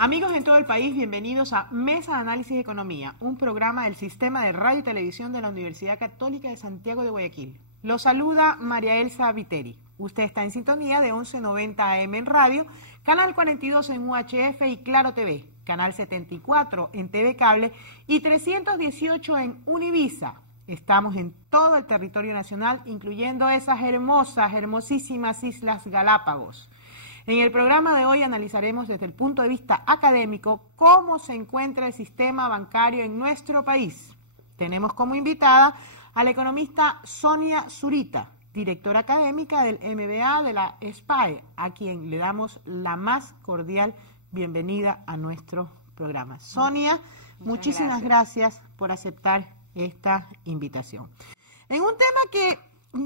Amigos en todo el país, bienvenidos a Mesa de Análisis de Economía, un programa del Sistema de Radio y Televisión de la Universidad Católica de Santiago de Guayaquil. Los saluda María Elsa Viteri. Usted está en sintonía de 1190 AM en radio, Canal 42 en UHF y Claro TV, Canal 74 en TV Cable y 318 en Univisa. Estamos en todo el territorio nacional, incluyendo esas hermosísimas Islas Galápagos. En el programa de hoy analizaremos desde el punto de vista académico cómo se encuentra el sistema bancario en nuestro país. Tenemos como invitada a la economista Sonia Zurita, directora académica del MBA de la SPAE, a quien le damos la más cordial bienvenida a nuestro programa. Sonia, muchísimas gracias por aceptar esta invitación. En un tema que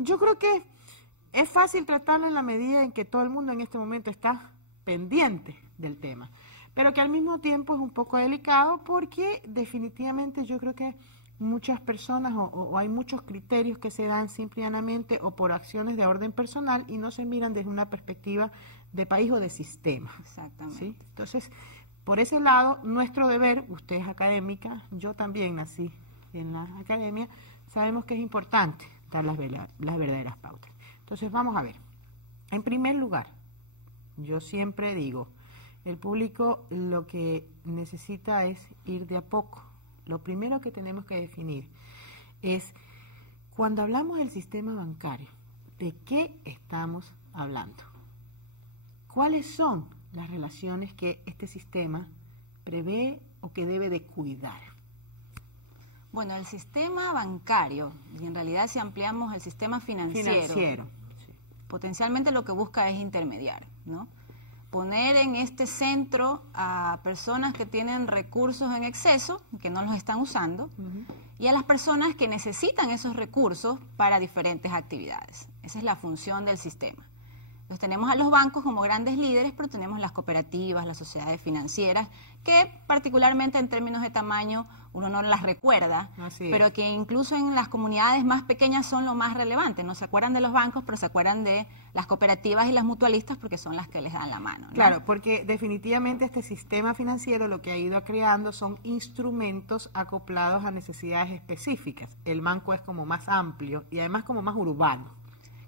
yo creo que es fácil tratarlo en la medida en que todo el mundo en este momento está pendiente del tema, pero que al mismo tiempo es un poco delicado porque definitivamente yo creo que muchas personas o hay muchos criterios que se dan simplemente o por acciones de orden personal y no se miran desde una perspectiva de país o de sistema. Exactamente. ¿Sí? Entonces, por ese lado, nuestro deber, usted es académica, yo también nací en la academia, sabemos que es importante dar las verdaderas pautas. Entonces, vamos a ver. En primer lugar, yo siempre digo, el público lo que necesita es ir de a poco. Lo primero que tenemos que definir es, cuando hablamos del sistema bancario, ¿de qué estamos hablando? ¿Cuáles son las relaciones que este sistema prevé o que debe de cuidar? Bueno, el sistema bancario, y en realidad si ampliamos el sistema financiero, sí. Potencialmente lo que busca es intermediar, ¿no? Poner en este centro a personas que tienen recursos en exceso, que no los están usando, y a las personas que necesitan esos recursos para diferentes actividades. Esa es la función del sistema. Entonces tenemos a los bancos como grandes líderes, pero tenemos las cooperativas, las sociedades financieras, que particularmente en términos de tamaño uno no las recuerda, pero que incluso en las comunidades más pequeñas son lo más relevante. No se acuerdan de los bancos, pero se acuerdan de las cooperativas y las mutualistas porque son las que les dan la mano, ¿no? Claro, porque definitivamente este sistema financiero lo que ha ido creando son instrumentos acoplados a necesidades específicas. El banco es como más amplio y además como más urbano.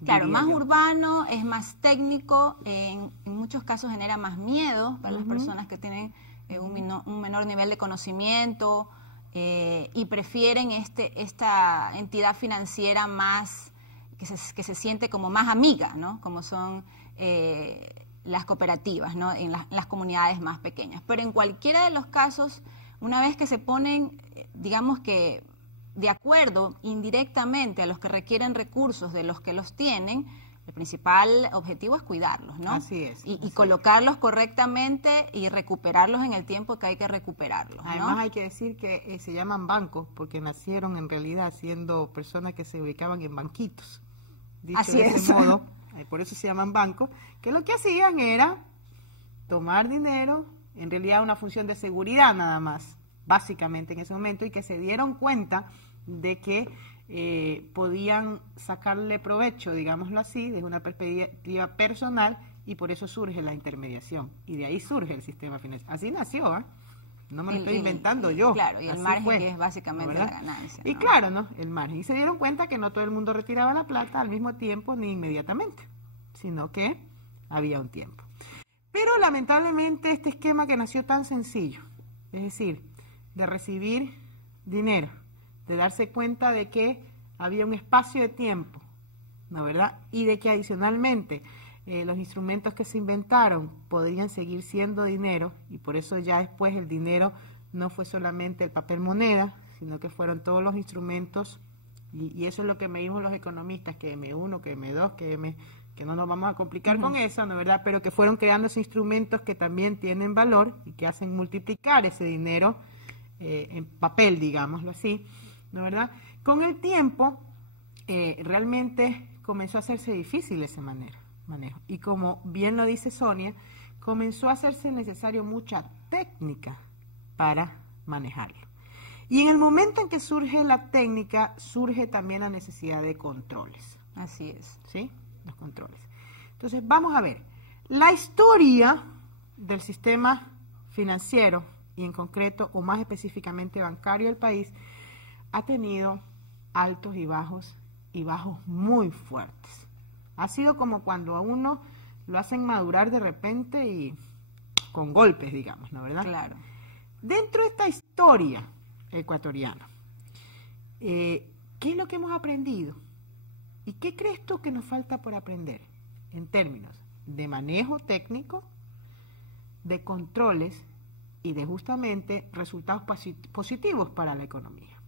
Claro, más urbano, es más técnico, en muchos casos genera más miedo para las personas que tienen un menor nivel de conocimiento y prefieren esta entidad financiera más que se siente como más amiga, ¿no? Como son las cooperativas, ¿no? En las comunidades más pequeñas. Pero en cualquiera de los casos, una vez que se ponen, digamos que de acuerdo indirectamente a los que requieren recursos de los que los tienen, el principal objetivo es cuidarlos, ¿no? Así es. Y colocarlos correctamente y recuperarlos en el tiempo que hay que recuperarlos, ¿no? Además hay que decir que se llaman bancos porque nacieron en realidad siendo personas que se ubicaban en banquitos. Dicho Así de es. ese modo, por eso se llaman bancos, que lo que hacían era tomar dinero, en realidad una función de seguridad nada más, básicamente en ese momento, y que se dieron cuenta de que podían sacarle provecho, digámoslo así, desde una perspectiva personal, y por eso surge la intermediación, y de ahí surge el sistema financiero. Así nació, ¿eh? No me lo estoy inventando yo. Claro, y el así margen fue, que es básicamente ¿verdad? la ganancia, Y ¿no? claro, ¿no? El margen. Y se dieron cuenta que no todo el mundo retiraba la plata al mismo tiempo ni inmediatamente, sino que había un tiempo. Pero lamentablemente este esquema que nació tan sencillo, es decir, de recibir dinero, de darse cuenta de que había un espacio de tiempo, ¿no, verdad? Y de que adicionalmente los instrumentos que se inventaron podrían seguir siendo dinero, y por eso ya después el dinero no fue solamente el papel moneda, sino que fueron todos los instrumentos, y eso es lo que medimos los economistas, que M1, que M2, que no nos vamos a complicar con eso, ¿no, verdad? Pero que fueron creando esos instrumentos que también tienen valor y que hacen multiplicar ese dinero en papel, digámoslo así, ¿no, verdad? Con el tiempo, realmente comenzó a hacerse difícil ese manejo. Y como bien lo dice Sonia, comenzó a hacerse necesario mucha técnica para manejarlo. Y en el momento en que surge la técnica, surge también la necesidad de controles. Así es. ¿Sí? Los controles. Entonces, vamos a ver. La historia del sistema financiero, y en concreto, o más específicamente bancario del país, ha tenido altos y bajos muy fuertes. Ha sido como cuando a uno lo hacen madurar de repente y con golpes, digamos, ¿no, verdad? Claro. Dentro de esta historia ecuatoriana, ¿qué es lo que hemos aprendido? ¿Y qué crees tú que nos falta por aprender en términos de manejo técnico, de controles y de justamente resultados positivos para la economía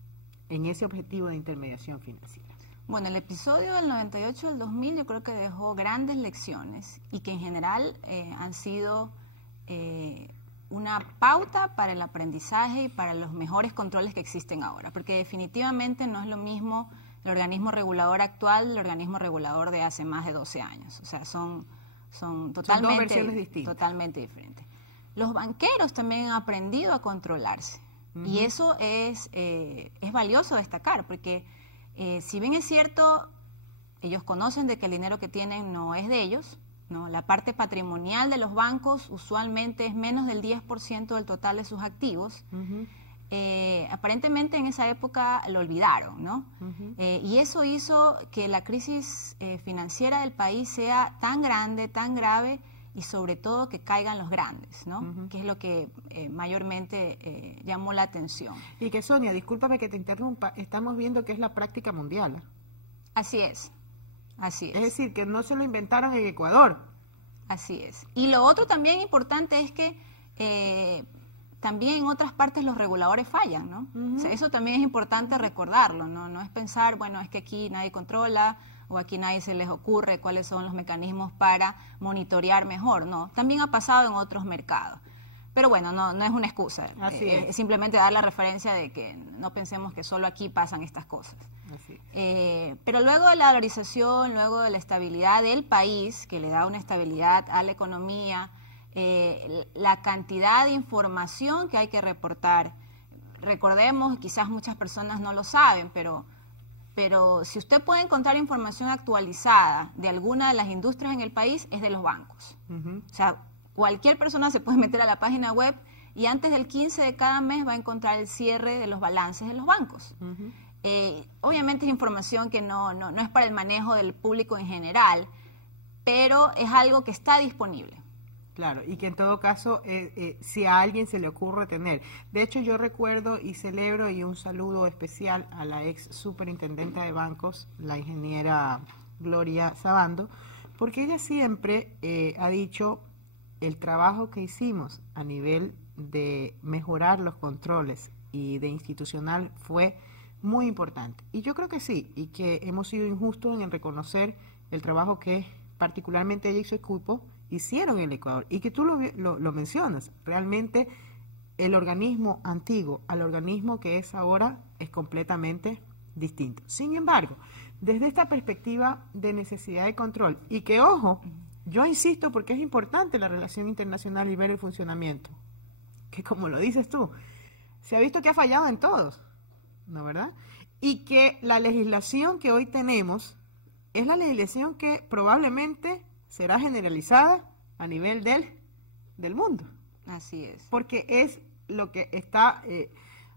en ese objetivo de intermediación financiera? Bueno, el episodio del 98 del 2000 yo creo que dejó grandes lecciones y que en general han sido una pauta para el aprendizaje y para los mejores controles que existen ahora, porque definitivamente no es lo mismo el organismo regulador actual del organismo regulador de hace más de 12 años. O sea, son totalmente, dos versiones distintas. Totalmente diferentes. Los banqueros también han aprendido a controlarse y eso es valioso destacar, porque si bien es cierto, ellos conocen de que el dinero que tienen no es de ellos, ¿no? La parte patrimonial de los bancos usualmente es menos del 10% del total de sus activos. Aparentemente en esa época lo olvidaron, ¿no? Y eso hizo que la crisis financiera del país sea tan grande, tan grave, y sobre todo que caigan los grandes, ¿no? Que es lo que mayormente llamó la atención. Y que, Sonia, discúlpame que te interrumpa, estamos viendo que es la práctica mundial. Así es, así es. Es decir, que no se lo inventaron en Ecuador. Así es. Y lo otro también importante es que también en otras partes los reguladores fallan, ¿no? O sea, eso también es importante recordarlo, ¿no? No es pensar, bueno, es que aquí nadie controla o aquí nadie se les ocurre cuáles son los mecanismos para monitorear mejor, ¿no? También ha pasado en otros mercados. Pero bueno, no es una excusa. Es simplemente dar la referencia de que no pensemos que solo aquí pasan estas cosas. Así. Pero luego de la valorización, luego de la estabilidad del país, que le da una estabilidad a la economía, la cantidad de información que hay que reportar. Recordemos, quizás muchas personas no lo saben, pero si usted puede encontrar información actualizada de alguna de las industrias en el país, es de los bancos. O sea, cualquier persona se puede meter a la página web y antes del 15 de cada mes va a encontrar el cierre de los balances de los bancos. Obviamente es información que no es para el manejo del público en general, pero es algo que está disponible. Claro, y que en todo caso, si a alguien se le ocurre tener. De hecho, yo recuerdo y celebro y un saludo especial a la ex superintendente de bancos, la ingeniera Gloria Sabando, porque ella siempre ha dicho el trabajo que hicimos a nivel de mejorar los controles y de institucional fue muy importante. Y yo creo que sí, y que hemos sido injustos en reconocer el trabajo que particularmente ella y su equipo hicieron en el Ecuador, y que tú lo mencionas, realmente el organismo antiguo al organismo que es ahora es completamente distinto. Sin embargo, desde esta perspectiva de necesidad de control, y que ojo, yo insisto porque es importante la relación internacional y ver el funcionamiento, que como lo dices tú, se ha visto que ha fallado en todos, ¿no, verdad? Y que la legislación que hoy tenemos es la legislación que probablemente será generalizada a nivel del mundo. Así es. Porque es lo que está,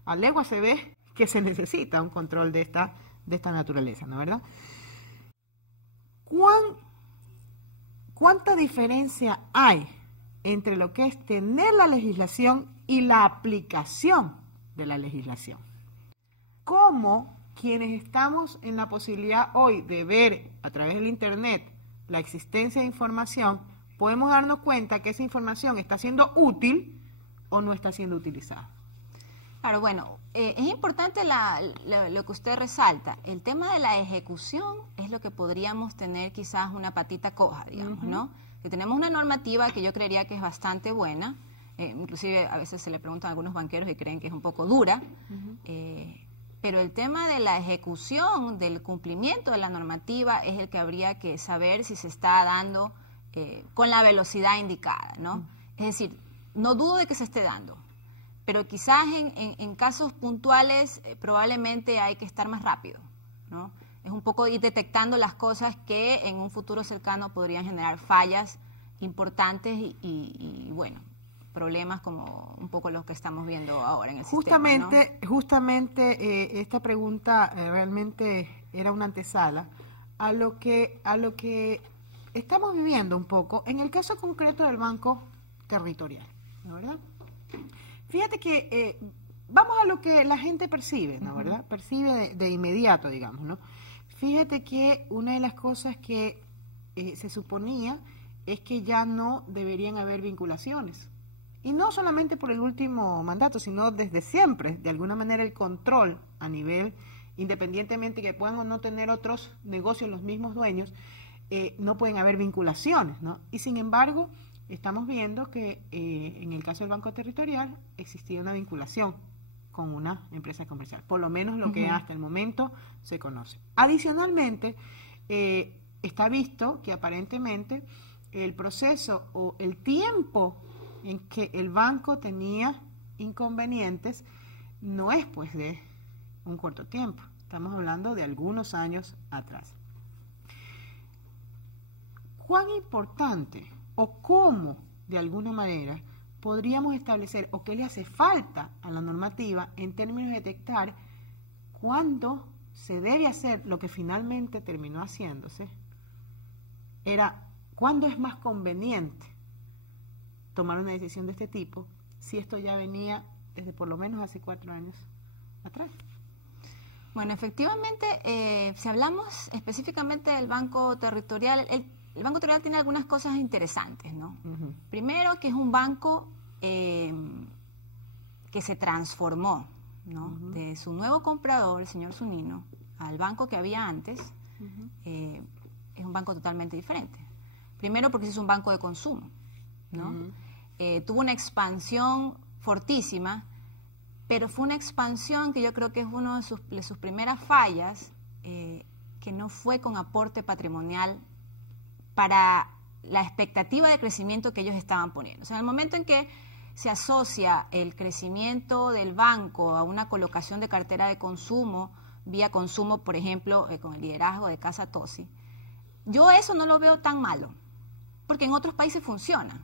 a legua se ve que se necesita un control de esta naturaleza, ¿no, verdad? ¿Cuánta diferencia hay entre lo que es tener la legislación y la aplicación de la legislación? ¿Cómo quienes estamos en la posibilidad hoy de ver a través del Internet la existencia de información, podemos darnos cuenta que esa información está siendo útil o no está siendo utilizada? Claro, bueno, es importante lo que usted resalta. El tema de la ejecución es lo que podríamos tener quizás una patita coja, digamos, ¿no? Que tenemos una normativa que yo creería que es bastante buena, inclusive a veces se le preguntan a algunos banqueros y creen que es un poco dura, pero el tema de la ejecución, del cumplimiento de la normativa es el que habría que saber si se está dando con la velocidad indicada, ¿no? Es decir, no dudo de que se esté dando, pero quizás en casos puntuales probablemente hay que estar más rápido, ¿no? Es un poco ir detectando las cosas que en un futuro cercano podrían generar fallas importantes y bueno, problemas como un poco los que estamos viendo ahora en el Justamente, sistema, ¿no? esta pregunta realmente era una antesala a lo que estamos viviendo un poco en el caso concreto del Banco Territorial, ¿no, verdad? Fíjate que vamos a lo que la gente percibe, ¿no, verdad? Percibe de inmediato, digamos, ¿no? Fíjate que una de las cosas que se suponía es que ya no deberían haber vinculaciones. Y no solamente por el último mandato, sino desde siempre. De alguna manera el control a nivel, independientemente que puedan o no tener otros negocios los mismos dueños, no pueden haber vinculaciones, ¿no? Y sin embargo, estamos viendo que en el caso del Banco Territorial existía una vinculación con una empresa comercial, por lo menos lo que hasta el momento se conoce. Adicionalmente, está visto que aparentemente el proceso o el tiempo en que el banco tenía inconvenientes no es pues de un corto tiempo, estamos hablando de algunos años atrás. ¿Cuán importante o cómo de alguna manera podríamos establecer o qué le hace falta a la normativa en términos de detectar cuándo se debe hacer lo que finalmente terminó haciéndose? Era cuándo es más conveniente tomar una decisión de este tipo si esto ya venía desde por lo menos hace 4 años atrás. Bueno, efectivamente, si hablamos específicamente del Banco Territorial, el Banco Territorial tiene algunas cosas interesantes, ¿no? Primero, que es un banco que se transformó, ¿no? De su nuevo comprador, el señor Zunino, al banco que había antes, es un banco totalmente diferente. Primero, porque es un banco de consumo, ¿no? Tuvo una expansión fortísima, pero fue una expansión que yo creo que es una de sus primeras fallas, que no fue con aporte patrimonial para la expectativa de crecimiento que ellos estaban poniendo. O sea, en el momento en que se asocia el crecimiento del banco a una colocación de cartera de consumo, vía consumo, por ejemplo, con el liderazgo de Casa Tosi, yo eso no lo veo tan malo, porque en otros países funciona.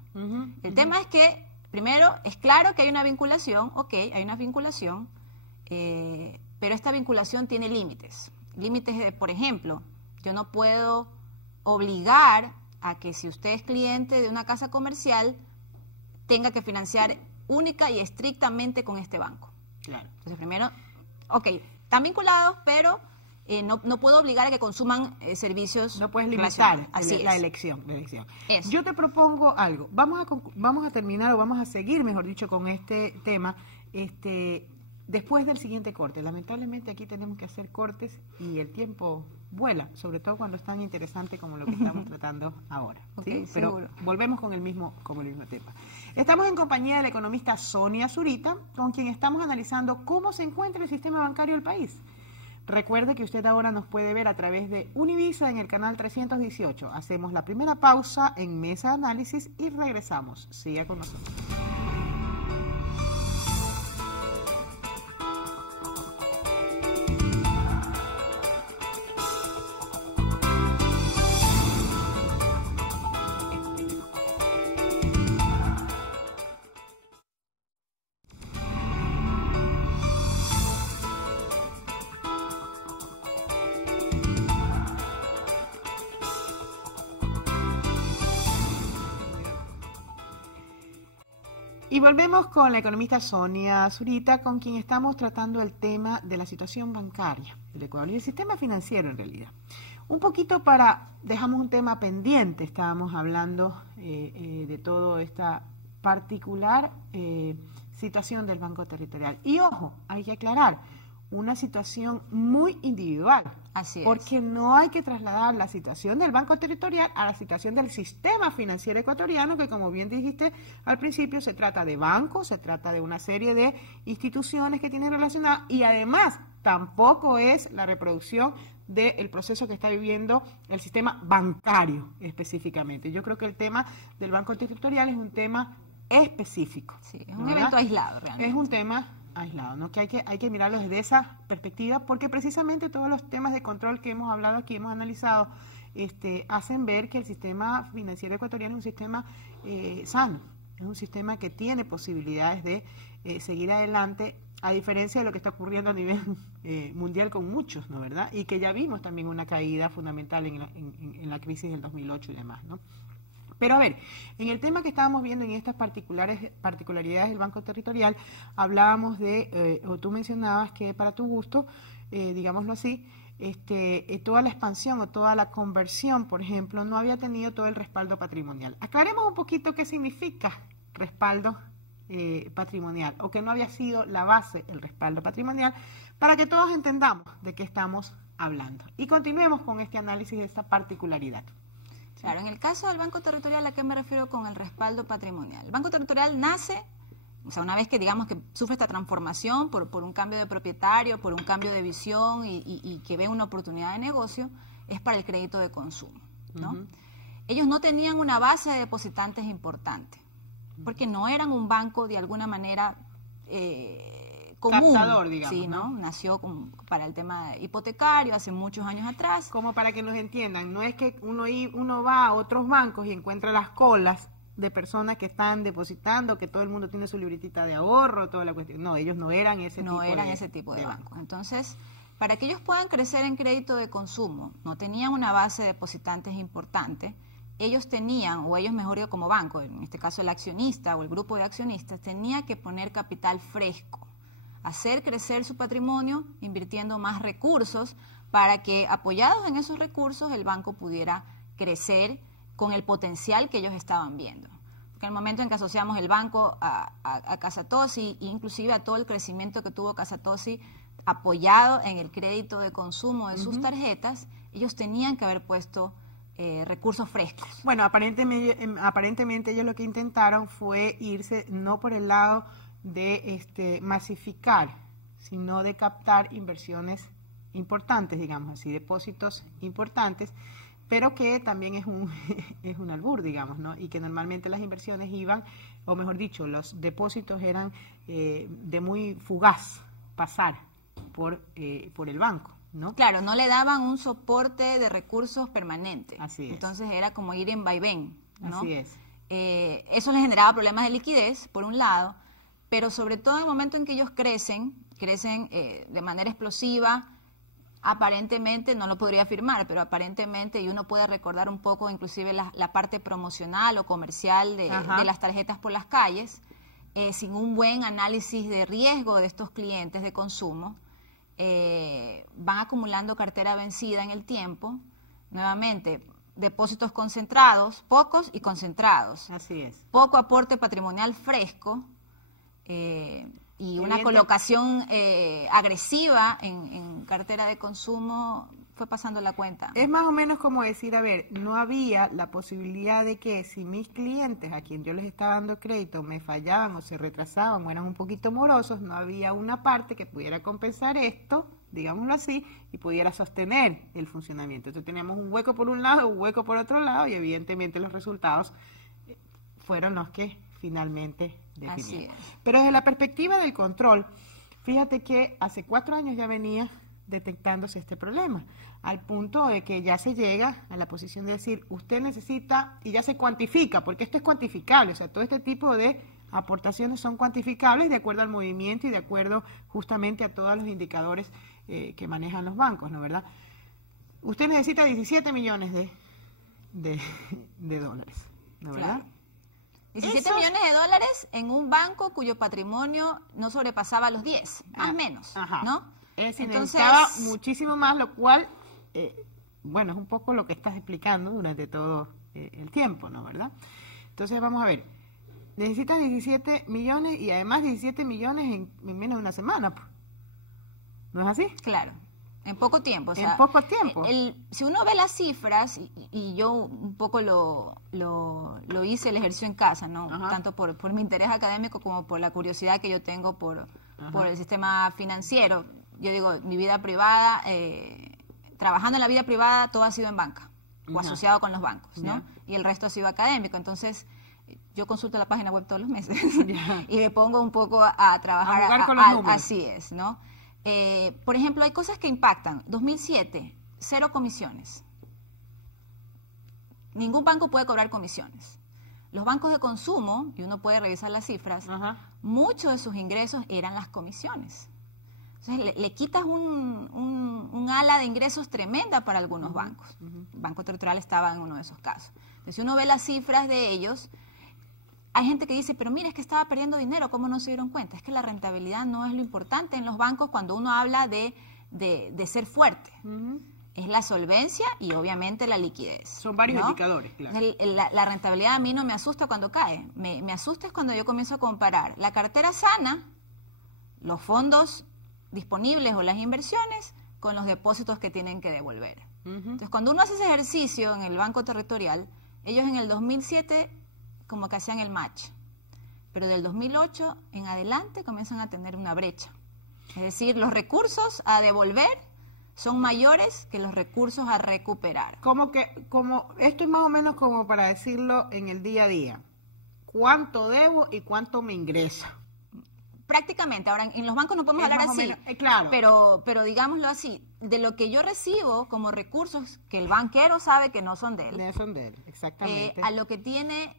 El tema es que, primero, es claro que hay una vinculación, hay una vinculación, pero esta vinculación tiene límites. Límites de, por ejemplo, yo no puedo obligar a que si usted es cliente de una casa comercial, tenga que financiar única y estrictamente con este banco. Claro. Entonces, primero, están vinculados, pero no puedo obligar a que consuman servicios. No puedes limitar la es. elección. Eso. Yo te propongo algo. Vamos a terminar o vamos a seguir, mejor dicho, con este tema después del siguiente corte. Lamentablemente aquí tenemos que hacer cortes y el tiempo vuela, sobre todo cuando es tan interesante como lo que estamos tratando ahora. ¿Sí? Pero seguro. Volvemos con el mismo tema. Estamos en compañía de la economista Sonia Zurita, con quien estamos analizando cómo se encuentra el sistema bancario del país. Recuerde que usted ahora nos puede ver a través de Univisa en el canal 318. Hacemos la primera pausa en Mesa de Análisis y regresamos. Siga con nosotros. Y volvemos con la economista Sonia Zurita, con quien estamos tratando el tema de la situación bancaria del Ecuador y el sistema financiero en realidad. Un poquito dejamos un tema pendiente, estábamos hablando de toda esta particular situación del Banco Territorial. Y ojo, hay que aclarar, una situación muy individual. Así es. Porque no hay que trasladar la situación del Banco Territorial a la situación del sistema financiero ecuatoriano, que como bien dijiste al principio, se trata de bancos, se trata de una serie de instituciones que tienen relacionadas y además tampoco es la reproducción del proceso que está viviendo el sistema bancario específicamente. Yo creo que el tema del Banco Territorial es un tema específico. Sí, es un evento aislado realmente. Es un tema aislado, ¿no? Que hay que mirarlo desde esa perspectiva, porque precisamente todos los temas de control que hemos hablado aquí, hemos analizado, hacen ver que el sistema financiero ecuatoriano es un sistema sano, Es un sistema que tiene posibilidades de seguir adelante, a diferencia de lo que está ocurriendo a nivel mundial con muchos, ¿no, verdad? Y que ya vimos también una caída fundamental en la crisis del 2008 y demás, ¿no? Pero a ver, en el tema que estábamos viendo en estas particularidades del Banco Territorial, hablábamos de, o tú mencionabas que para tu gusto, digámoslo así, toda la expansión o toda la conversión, por ejemplo, no había tenido todo el respaldo patrimonial. Aclaremos un poquito qué significa respaldo patrimonial, o que no había sido la base el respaldo patrimonial, para que todos entendamos de qué estamos hablando. Y continuemos con este análisis de esta particularidad. Claro, en el caso del Banco Territorial, ¿a qué me refiero con el respaldo patrimonial? El Banco Territorial nace, o sea, una vez que digamos que sufre esta transformación por un cambio de propietario, por un cambio de visión y que ve una oportunidad de negocio, es para el crédito de consumo, ¿no? Ellos no tenían una base de depositantes importante, porque no eran un banco de alguna manera común. Captador, digamos, sí, ¿no? Nació para el tema hipotecario hace muchos años atrás. Como para que nos entiendan, no es que uno va a otros bancos y encuentra las colas de personas que están depositando, que todo el mundo tiene su libretita de ahorro, toda la cuestión. No, ellos no eran ese tipo de banco. Entonces, para que ellos puedan crecer en crédito de consumo, no tenían una base de depositantes importante. Ellos tenían, o ellos mejor dicho como banco, en este caso el accionista o el grupo de accionistas, tenía que poner capital fresco, hacer crecer su patrimonio invirtiendo más recursos para que, apoyados en esos recursos, el banco pudiera crecer con el potencial que ellos estaban viendo. Porque en el momento en que asociamos el banco a Casa Tosi, inclusive a todo el crecimiento que tuvo Casa Tosi apoyado en el crédito de consumo de sus tarjetas, ellos tenían que haber puesto recursos frescos. Bueno, aparentemente ellos lo que intentaron fue irse no por el lado de masificar, sino de captar inversiones importantes, digamos así, depósitos importantes, pero que también es un albur, digamos, ¿no? Y que normalmente las inversiones iban, o mejor dicho, los depósitos eran de muy fugaz pasar por el banco, ¿no? Claro, no le daban un soporte de recursos permanente. Así es. Entonces era como ir en vaivén, ¿no? Así es. Eso les generaba problemas de liquidez, por un lado, pero sobre todo en el momento en que ellos crecen de manera explosiva, aparentemente, no lo podría afirmar, pero aparentemente, y uno puede recordar un poco inclusive la parte promocional o comercial de las tarjetas por las calles, sin un buen análisis de riesgo de estos clientes de consumo, van acumulando cartera vencida en el tiempo, nuevamente, depósitos concentrados, pocos y concentrados. Así es. Poco aporte patrimonial fresco, y una colocación agresiva en cartera de consumo fue pasando la cuenta. Es más o menos como decir, a ver, no había la posibilidad de que si mis clientes a quien yo les estaba dando crédito me fallaban o se retrasaban o eran un poquito morosos, no había una parte que pudiera compensar esto, digámoslo así, y pudiera sostener el funcionamiento. Entonces teníamos un hueco por un lado, un hueco por otro lado, y evidentemente los resultados fueron los que finalmente definieron. Pero desde la perspectiva del control, fíjate que hace 4 años ya venía detectándose este problema, al punto de que ya se llega a la posición de decir, usted necesita, y ya se cuantifica, porque esto es cuantificable, o sea, todo este tipo de aportaciones son cuantificables de acuerdo al movimiento y de acuerdo justamente a todos los indicadores que manejan los bancos, ¿no, verdad? Usted necesita 17 millones de dólares, ¿no, verdad? Claro. 17 millones de dólares en un banco cuyo patrimonio no sobrepasaba los 10, más o menos, ¿no? Es decir, necesitaba muchísimo más, lo cual, bueno, es un poco lo que estás explicando durante todo el tiempo, ¿no, verdad? Entonces, vamos a ver, necesitas 17 millones y además 17 millones en menos de una semana, ¿no es así? Claro. En poco tiempo. O sea, en poco tiempo. Si uno ve las cifras, y yo un poco lo hice, el ejercicio en casa, ¿no? Tanto por mi interés académico como por la curiosidad que yo tengo por el sistema financiero. Yo digo, mi vida privada, trabajando en la vida privada, todo ha sido en banca o asociado con los bancos, ¿no? Y el resto ha sido académico. Entonces, yo consulto la página web todos los meses y me pongo un poco a trabajar. A jugar con los números. Así es, ¿no? Por ejemplo, hay cosas que impactan. 2007, 0 comisiones. Ningún banco puede cobrar comisiones. Los bancos de consumo, y uno puede revisar las cifras, muchos de sus ingresos eran las comisiones. Entonces, le quitas un ala de ingresos tremenda para algunos bancos. El Banco Territorial estaba en uno de esos casos. Entonces, si uno ve las cifras de ellos, hay gente que dice, pero mira, es que estaba perdiendo dinero, ¿cómo no se dieron cuenta? Es que la rentabilidad no es lo importante en los bancos cuando uno habla de ser fuerte. Es la solvencia y obviamente la liquidez. Son varios indicadores, claro. La rentabilidad a mí no me asusta cuando cae. Me asusta es cuando yo comienzo a comparar la cartera sana, los fondos disponibles o las inversiones, con los depósitos que tienen que devolver. Entonces, cuando uno hace ese ejercicio en el Banco Territorial, ellos en el 2007 como que hacían el match, pero del 2008 en adelante comienzan a tener una brecha. Es decir, los recursos a devolver son mayores que los recursos a recuperar. Como esto es más o menos como para decirlo en el día a día. ¿Cuánto debo y cuánto me ingresa? Prácticamente. Ahora, en los bancos no podemos hablar así, claro. pero digámoslo así, de lo que yo recibo como recursos que el banquero sabe que no son de él. No son de él, exactamente. A lo que tiene...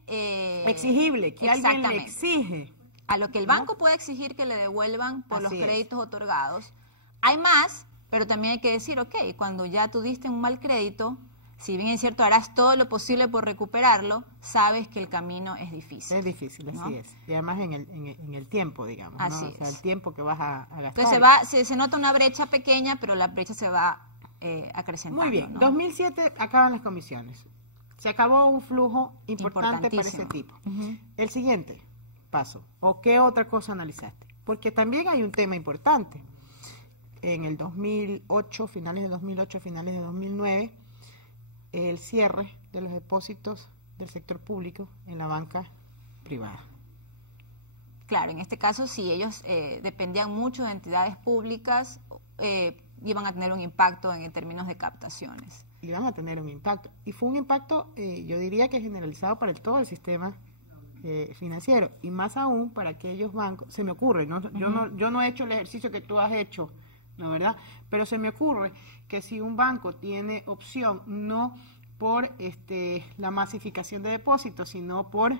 exigible, que alguien le exige. A lo que el banco puede exigir que le devuelvan por los créditos otorgados. Hay más, pero también hay que decir, ok, cuando ya tú diste un mal crédito, si bien es cierto, harás todo lo posible por recuperarlo, sabes que el camino es difícil. Es difícil, ¿no? Así es. Y además en el tiempo, digamos, así ¿no? O sea, el tiempo que vas a gastar. Entonces se nota una brecha pequeña, pero la brecha se va acrecentando. Muy bien, ¿no? 2007 acaban las comisiones. Se acabó un flujo importante para ese tipo. El siguiente paso, ¿o qué otra cosa analizaste? Porque también hay un tema importante. En el 2008, finales de 2008, finales de 2009, el cierre de los depósitos del sector público en la banca privada. Claro, en este caso, si ellos dependían mucho de entidades públicas, iban a tener un impacto en términos de captaciones. Iban a tener un impacto. Y fue un impacto, yo diría que generalizado para todo el sistema financiero. Y más aún para aquellos bancos, se me ocurre, ¿no? Yo no he hecho el ejercicio que tú has hecho, ¿no, verdad? Pero se me ocurre que si un banco tiene opción no por la masificación de depósitos, sino por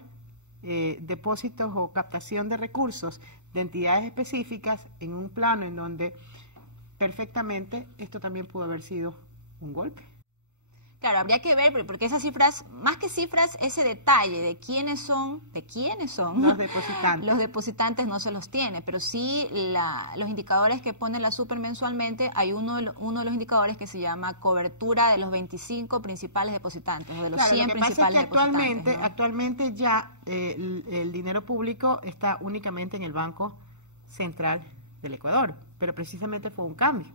depósitos o captación de recursos de entidades específicas en un plano en donde perfectamente esto también pudo haber sido un golpe. Claro, habría que ver, porque esas cifras, más que cifras, ese detalle de quiénes son los depositantes. Los depositantes no se los tiene, pero sí los indicadores que pone la Super mensualmente, hay uno de los indicadores que se llama cobertura de los 25 principales depositantes, o de los 100 principales depositantes. Actualmente ya el dinero público está únicamente en el Banco Central del Ecuador, pero precisamente fue un cambio.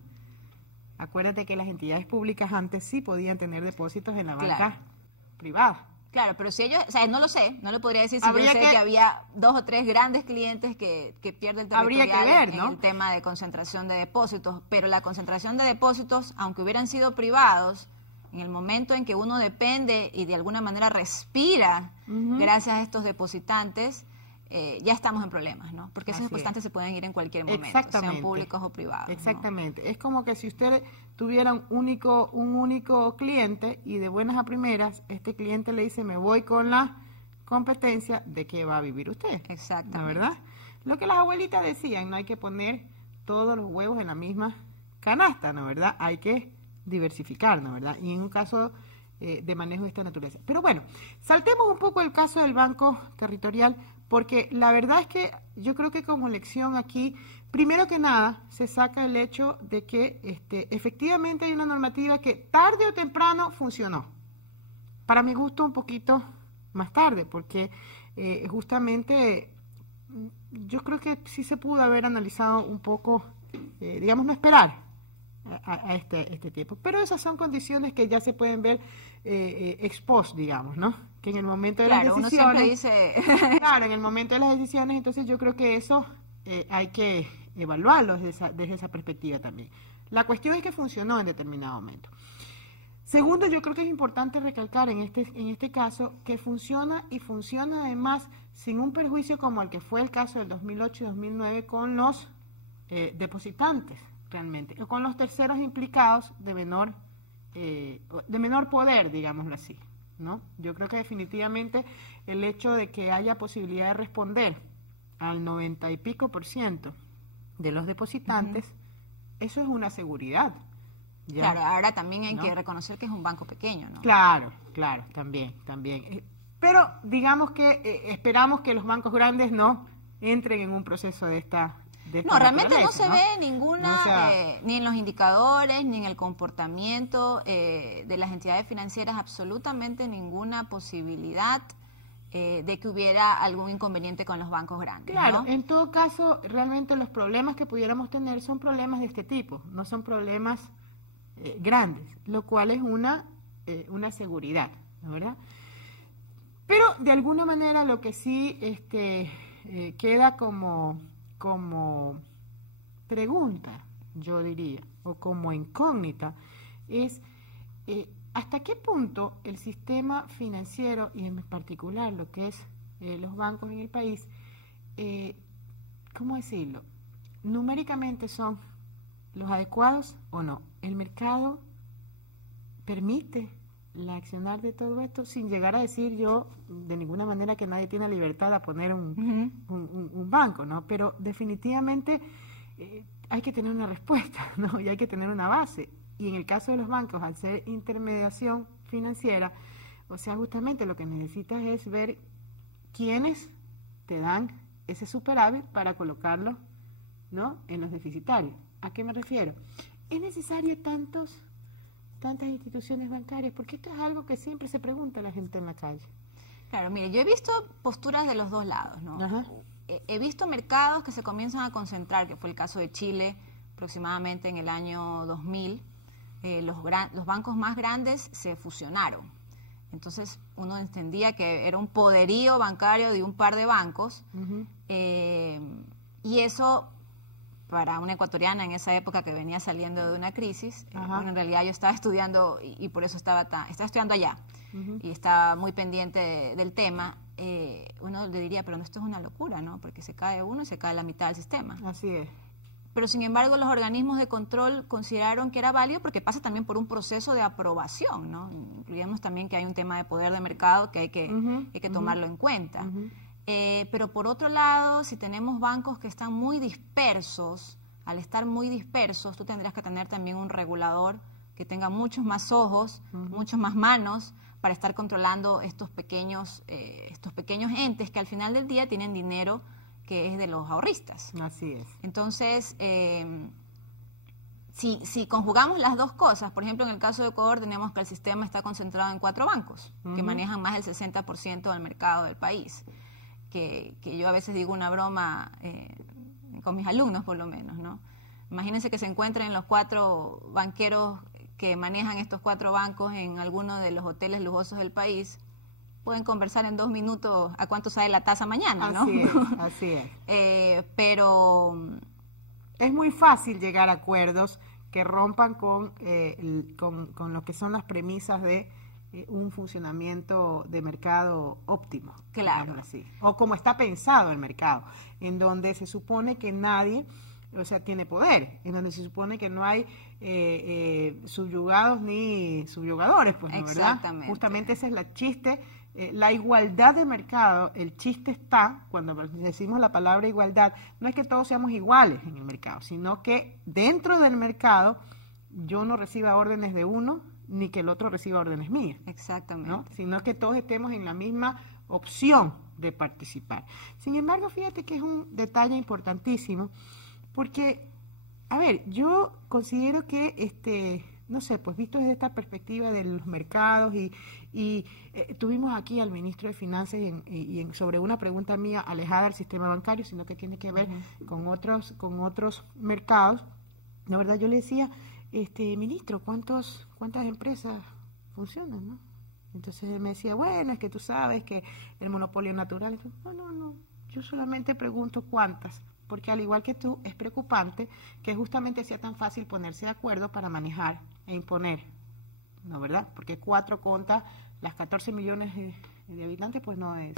Acuérdate que las entidades públicas antes sí podían tener depósitos en la banca privada. Claro, pero si ellos, o sea, no lo sé, no le podría decir si yo sé que había 2 o 3 grandes clientes que pierden territorial habría que ver, ¿no? en el tema de concentración de depósitos, pero la concentración de depósitos, aunque hubieran sido privados, en el momento en que uno depende y de alguna manera respira gracias a estos depositantes, ya estamos en problemas, ¿no? Porque esos depositantes se pueden ir en cualquier momento, sean públicos o privados. Exactamente. ¿No? Es como que si usted tuviera un único cliente y de buenas a primeras, este cliente le dice, me voy con la competencia, ¿de qué va a vivir usted? Exactamente. ¿No, verdad? Lo que las abuelitas decían, no hay que poner todos los huevos en la misma canasta, ¿no, verdad? Hay que diversificar, ¿no, verdad? Y en un caso de manejo de esta naturaleza. Pero bueno, saltemos un poco el caso del Banco Territorial, porque la verdad es que yo creo que como lección aquí, primero que nada, se saca el hecho de que efectivamente hay una normativa que tarde o temprano funcionó. Para mi gusto un poquito más tarde, porque justamente yo creo que sí se pudo haber analizado un poco, digamos, no esperar a este tiempo. Pero esas son condiciones que ya se pueden ver ex post, digamos, ¿no? Que en el momento de las decisiones... Uno siempre dice... Claro, en el momento de las decisiones, entonces yo creo que eso hay que evaluarlo desde esa perspectiva también. La cuestión es que funcionó en determinado momento. Segundo, yo creo que es importante recalcar en este caso que funciona y funciona además sin un perjuicio como el que fue el caso del 2008 y 2009 con los depositantes, realmente, o con los terceros implicados de menor poder, digámoslo así, ¿no? Yo creo que definitivamente el hecho de que haya posibilidad de responder al 90 y pico % de los depositantes, eso es una seguridad. ¿Ya? Claro, ahora también hay que reconocer que es un banco pequeño, ¿no? Claro, también. Pero digamos que esperamos que los bancos grandes no entren en un proceso de esta no, realmente no se ve ninguna, ni en los indicadores, ni en el comportamiento de las entidades financieras, absolutamente ninguna posibilidad de que hubiera algún inconveniente con los bancos grandes. Claro, ¿no? En todo caso, realmente los problemas que pudiéramos tener son problemas de este tipo, no son problemas grandes, lo cual es una seguridad, ¿no, verdad? Pero de alguna manera lo que sí queda como pregunta, yo diría, o como incógnita, es hasta qué punto el sistema financiero, y en particular lo que es los bancos en el país, ¿cómo decirlo? Numéricamente son los adecuados o no. El mercado permite la accionar de todo esto sin llegar a decir yo de ninguna manera que nadie tiene libertad a poner un banco, ¿no? Pero definitivamente hay que tener una respuesta, ¿no? Y hay que tener una base. Y en el caso de los bancos, al ser intermediación financiera, o sea, justamente lo que necesitas es ver quiénes te dan ese superávit para colocarlo, ¿no?, en los deficitarios. ¿A qué me refiero? ¿Es necesario tantas instituciones bancarias? Porque esto es algo que siempre se pregunta a la gente en la calle. Claro, mire, yo he visto posturas de los dos lados, ¿no? He visto mercados que se comienzan a concentrar, que fue el caso de Chile, aproximadamente en el año 2000. Los bancos más grandes se fusionaron. Entonces, uno entendía que era un poderío bancario de un par de bancos, y eso, para una ecuatoriana en esa época que venía saliendo de una crisis, bueno, en realidad yo estaba estudiando y por eso estaba estudiando allá y estaba muy pendiente del tema. Uno le diría, pero no, esto es una locura, ¿no? Porque se cae uno y se cae la mitad del sistema. Así es. Pero sin embargo los organismos de control consideraron que era válido porque pasa también por un proceso de aprobación, ¿no? Incluimos también que hay un tema de poder de mercado que hay que tomarlo en cuenta. Pero por otro lado, si tenemos bancos que están muy dispersos, al estar muy dispersos, tú tendrías que tener también un regulador que tenga muchos más ojos, muchos más manos, para estar controlando estos pequeños entes que al final del día tienen dinero que es de los ahorristas. Así es. Entonces, si conjugamos las dos cosas, por ejemplo, en el caso de Ecuador tenemos que el sistema está concentrado en 4 bancos, que manejan más del 60% del mercado del país. Que yo a veces digo una broma con mis alumnos, por lo menos, ¿no? Imagínense que se encuentren los 4 banqueros que manejan estos 4 bancos en alguno de los hoteles lujosos del país. Pueden conversar en 2 minutos a cuánto sale la tasa mañana, ¿no? Así es. Pero es muy fácil llegar a acuerdos que rompan con lo que son las premisas de un funcionamiento de mercado óptimo. Claro. Así. O como está pensado el mercado, en donde se supone que nadie, o sea, tiene poder, en donde se supone que no hay subyugados ni subyugadores, pues, ¿no? ¿Verdad? Exactamente. Justamente ese es el chiste. La igualdad de mercado, el chiste está, cuando decimos la palabra igualdad, no es que todos seamos iguales en el mercado, sino que dentro del mercado yo no reciba órdenes de uno, ni que el otro reciba órdenes mías. Exactamente. ¿No? Sino que todos estemos en la misma opción de participar. Sin embargo, fíjate que es un detalle importantísimo, porque, a ver, yo considero que no sé, pues visto desde esta perspectiva de los mercados y tuvimos aquí al ministro de Finanzas sobre una pregunta mía alejada del sistema bancario, sino que tiene que ver con otros mercados. La verdad, yo le decía, ministro, ¿cuántas empresas funcionan, no? Entonces él me decía, bueno, es que tú sabes que el monopolio natural. No, yo solamente pregunto cuántas, porque al igual que tú, es preocupante que justamente sea tan fácil ponerse de acuerdo para manejar e imponer, ¿no, verdad? Porque 4 contra las 14 millones de habitantes, pues no es.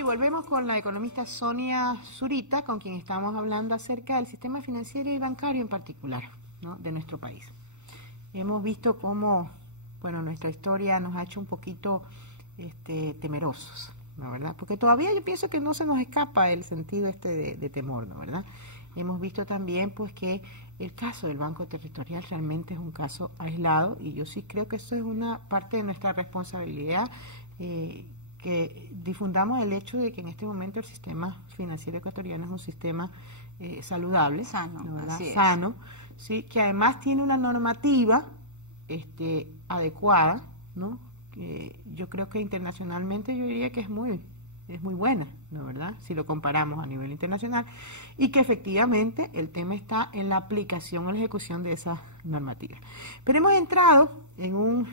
y volvemos con la economista Sonia Zurita, con quien estamos hablando acerca del sistema financiero y bancario en particular, ¿no?, de nuestro país. Hemos visto cómo, bueno, nuestra historia nos ha hecho un poquito temerosos, ¿no, verdad? Porque todavía yo pienso que no se nos escapa el sentido de temor, ¿no, verdad? Hemos visto también, pues, que el caso del Banco Territorial realmente es un caso aislado, y yo sí creo que eso es una parte de nuestra responsabilidad, que difundamos el hecho de que en este momento el sistema financiero ecuatoriano es un sistema saludable, sano, ¿no, verdad? así es. Sano, sí, que además tiene una normativa adecuada, ¿no? Yo creo que internacionalmente yo diría que es muy buena, ¿no, verdad?, si lo comparamos a nivel internacional, y que efectivamente el tema está en la aplicación o la ejecución de esa normativa. Pero hemos entrado en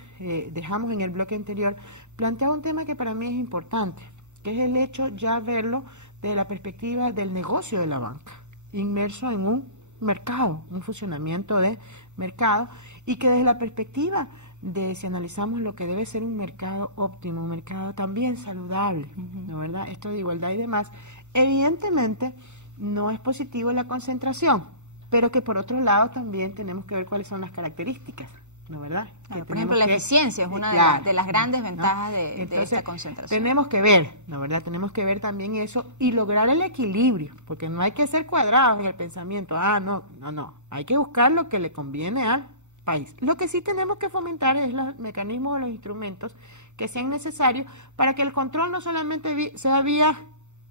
dejamos en el bloque anterior planteado un tema que para mí es importante, que es el hecho ya verlo desde la perspectiva del negocio de la banca, inmerso en un mercado, un funcionamiento de mercado, y que desde la perspectiva de, si analizamos lo que debe ser un mercado óptimo, un mercado también saludable, ¿no, verdad?, esto de igualdad y demás, evidentemente no es positivo la concentración, pero que por otro lado también tenemos que ver cuáles son las características, ¿no, verdad? Claro, Que por ejemplo, la eficiencia es una de las grandes ventajas, ¿no?, de esta concentración. Tenemos que ver, ¿no, verdad? Tenemos que ver también eso y lograr el equilibrio, porque no hay que ser cuadrados en el pensamiento. No, hay que buscar lo que le conviene al país. Lo que sí tenemos que fomentar es los mecanismos o los instrumentos que sean necesarios para que el control no solamente sea vía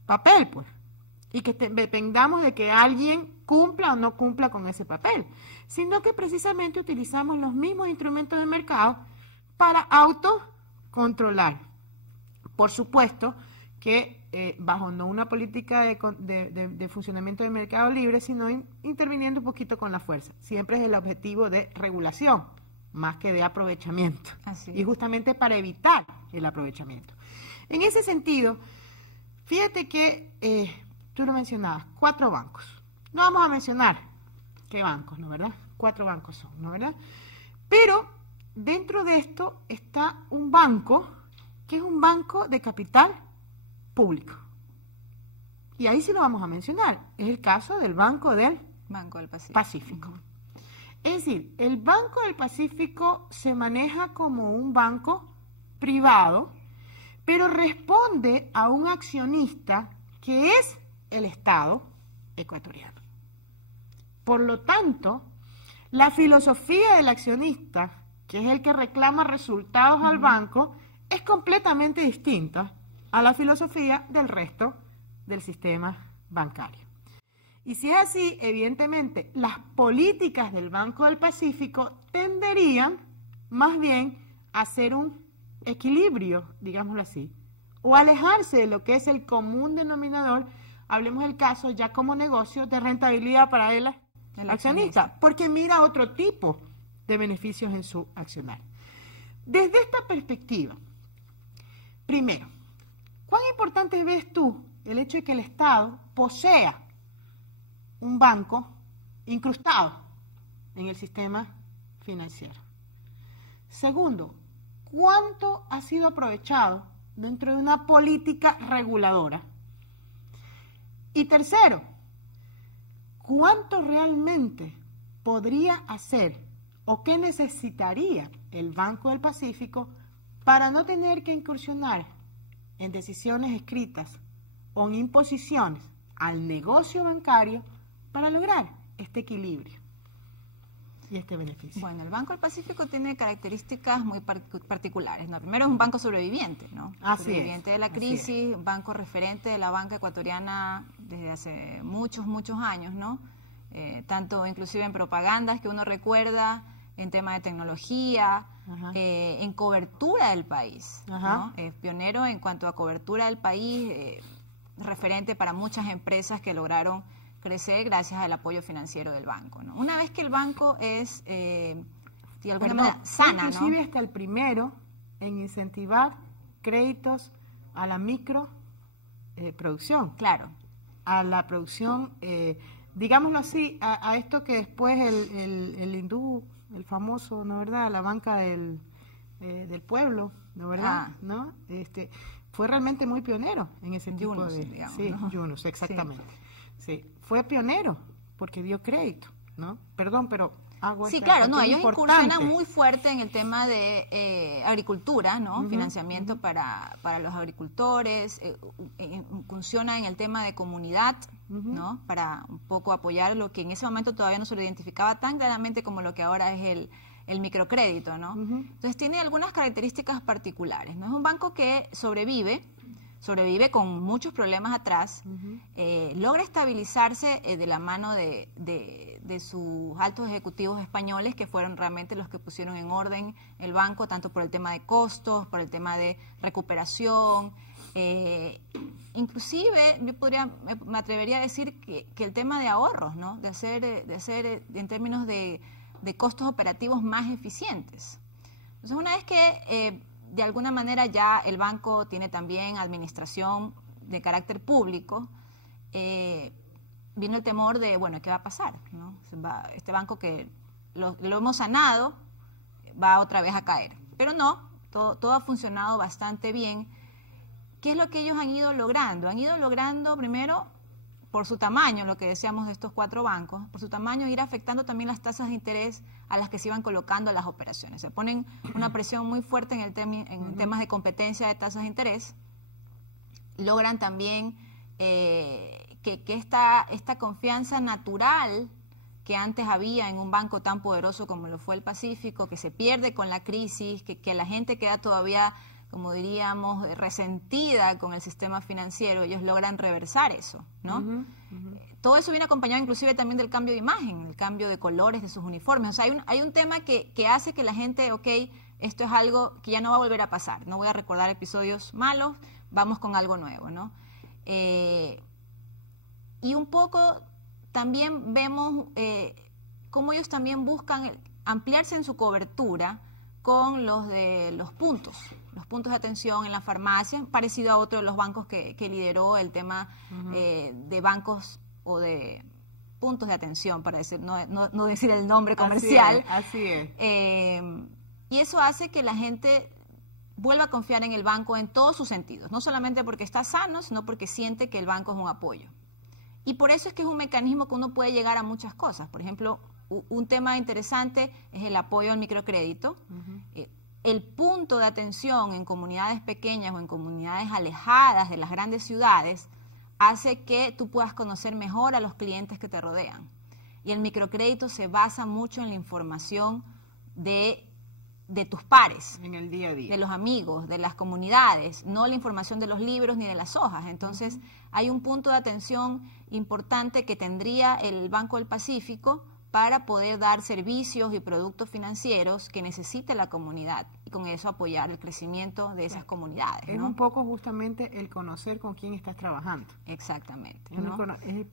papel, pues, y que dependamos de que alguien cumpla o no cumpla con ese papel, sino que precisamente utilizamos los mismos instrumentos de mercado para autocontrolar. Por supuesto que bajo no una política de funcionamiento del mercado libre, sino interviniendo un poquito con la fuerza. Siempre es el objetivo de regulación, más que de aprovechamiento. Así es. Y justamente para evitar el aprovechamiento. En ese sentido, fíjate que tú lo mencionabas, 4 bancos. No vamos a mencionar qué bancos, ¿no, verdad? 4 bancos son, ¿no, verdad? Pero dentro de esto está un banco que es un banco de capital público. Y ahí sí lo vamos a mencionar. Es el caso del Banco del Pacífico. Es decir, el Banco del Pacífico se maneja como un banco privado, pero responde a un accionista que es el Estado ecuatoriano. Por lo tanto, la filosofía del accionista, que es el que reclama resultados al banco, es completamente distinta a la filosofía del resto del sistema bancario. Y si es así, evidentemente, las políticas del Banco del Pacífico tenderían más bien a hacer un equilibrio, digámoslo así, o alejarse de lo que es el común denominador, hablemos del caso ya como negocio de rentabilidad para el accionista, porque mira otro tipo de beneficios en su accionar. Desde esta perspectiva, primero, ¿cuán importante ves tú el hecho de que el Estado posea un banco incrustado en el sistema financiero? Segundo, ¿cuánto ha sido aprovechado dentro de una política reguladora? Y tercero, ¿cuánto realmente podría hacer o qué necesitaría el Banco del Pacífico para no tener que incursionar en decisiones escritas o en imposiciones al negocio bancario para lograr este equilibrio y este beneficio? Bueno, el Banco del Pacífico tiene características muy particulares, ¿no? Primero es un banco sobreviviente, ¿no? Sobreviviente de la crisis, un banco referente de la banca ecuatoriana desde hace muchos años, ¿no? Tanto inclusive en propagandas que uno recuerda, en tema de tecnología, en cobertura del país, ¿no? Pionero en cuanto a cobertura del país, referente para muchas empresas que lograron crecer gracias al apoyo financiero del banco, ¿no? Una vez que el banco es de alguna manera sana, inclusive ¿no? hasta el primero en incentivar créditos a la micro producción. Claro. A la producción, digámoslo así, a esto que después el hindú, el famoso, ¿no, verdad?, la banca del pueblo, ¿no, verdad? ¿No? fue realmente muy pionero en ese tipo Yunus, de... digamos, sí, ¿no? Yunus, exactamente. Sí. Fue pionero porque dio crédito, ¿no? Perdón, pero hago Sí, esta claro, no, cuestión ellos importante. incursionan muy fuerte en el tema de agricultura, ¿no? Financiamiento para los agricultores, incursiona en el tema de comunidad, ¿no? Para un poco apoyar lo que en ese momento todavía no se lo identificaba tan claramente como lo que ahora es el microcrédito, ¿no? Entonces tiene algunas características particulares, ¿no? Es un banco que sobrevive con muchos problemas atrás, logra estabilizarse de la mano de sus altos ejecutivos españoles, que fueron realmente los que pusieron en orden el banco, tanto por el tema de costos, por el tema de recuperación. Inclusive me atrevería a decir que el tema de ahorros, ¿no? de hacer en términos de costos operativos más eficientes. Entonces, una vez que de alguna manera ya el banco tiene también administración de carácter público, vino el temor de, bueno, ¿qué va a pasar? ¿No? Este banco que lo hemos sanado va otra vez a caer. Pero no, todo ha funcionado bastante bien. ¿Qué es lo que ellos han ido logrando? Han ido logrando primero, por su tamaño, lo que decíamos de estos 4 bancos, por su tamaño ir afectando también las tasas de interés a las que se iban colocando las operaciones. Se ponen una presión muy fuerte en temas de competencia de tasas de interés. Logran también que esta confianza natural que antes había en un banco tan poderoso como lo fue el Pacífico, que se pierde con la crisis, que la gente queda todavía, como diríamos, resentida con el sistema financiero. Ellos logran reversar eso, ¿no? Todo eso viene acompañado inclusive también del cambio de imagen, el cambio de colores de sus uniformes. O sea, hay un tema que hace que la gente, ok, esto es algo que ya no va a volver a pasar, no voy a recordar episodios malos, vamos con algo nuevo, ¿no? Y un poco también vemos cómo ellos también buscan ampliarse en su cobertura con los puntos de atención en la farmacia, parecido a otro de los bancos que lideró el tema de bancos o de puntos de atención, para decir, no decir el nombre comercial. Así es. Y eso hace que la gente vuelva a confiar en el banco en todos sus sentidos, no solamente porque está sano, sino porque siente que el banco es un apoyo. Y por eso es que es un mecanismo que uno puede llegar a muchas cosas. Por ejemplo, un tema interesante es el apoyo al microcrédito. El punto de atención en comunidades pequeñas o en comunidades alejadas de las grandes ciudades hace que tú puedas conocer mejor a los clientes que te rodean. Y el microcrédito se basa mucho en la información de tus pares. En el día a día. De los amigos, de las comunidades, no la información de los libros ni de las hojas. Entonces, hay un punto de atención importante que tendría el Banco del Pacífico para poder dar servicios y productos financieros que necesite la comunidad y con eso apoyar el crecimiento de esas comunidades, ¿no? Es un poco justamente el conocer con quién estás trabajando. Exactamente, ¿no?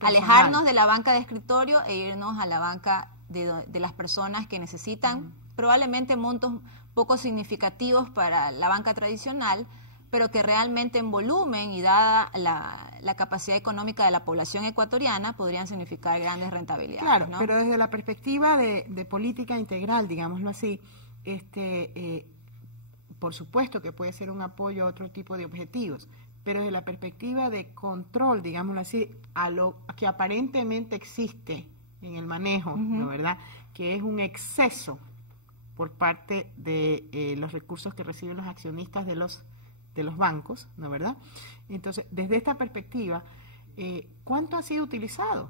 Alejarnos de la banca de escritorio e irnos a la banca de las personas que necesitan probablemente montos poco significativos para la banca tradicional, pero que realmente en volumen y dada la capacidad económica de la población ecuatoriana podrían significar grandes rentabilidades. Claro, ¿no? pero desde la perspectiva de política integral, digámoslo así, por supuesto que puede ser un apoyo a otro tipo de objetivos, pero desde la perspectiva de control, digámoslo así, a lo que aparentemente existe en el manejo, ¿no, verdad? Que es un exceso por parte de los recursos que reciben los accionistas de los bancos, ¿no, verdad? Entonces, desde esta perspectiva, ¿cuánto ha sido utilizado?